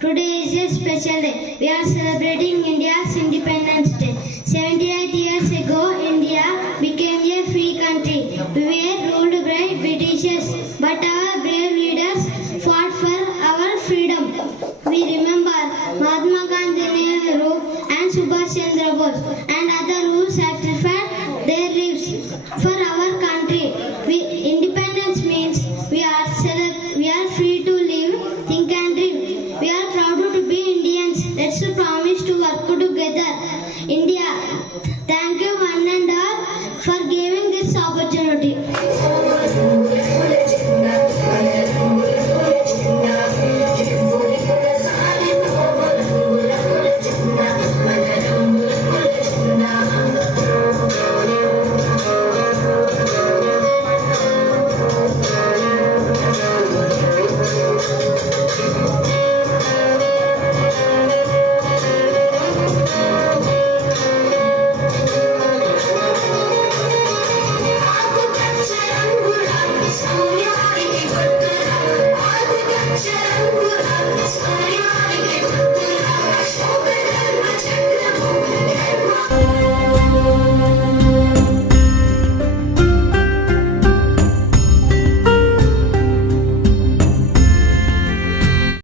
Today is a special day. We are celebrating India's Independence Day. 78 years ago, India became a free country. We were ruled by Britishers, but our brave leaders fought for our freedom. We remember Mahatma Gandhi, Nehru, and Subhash Chandra Bose, and others who sacrificed their lives for our country. Independence means we are free to live, think and dream. We are proud to be Indians. Let's promise to work together. India, thank you one and all for giving this opportunity. Shall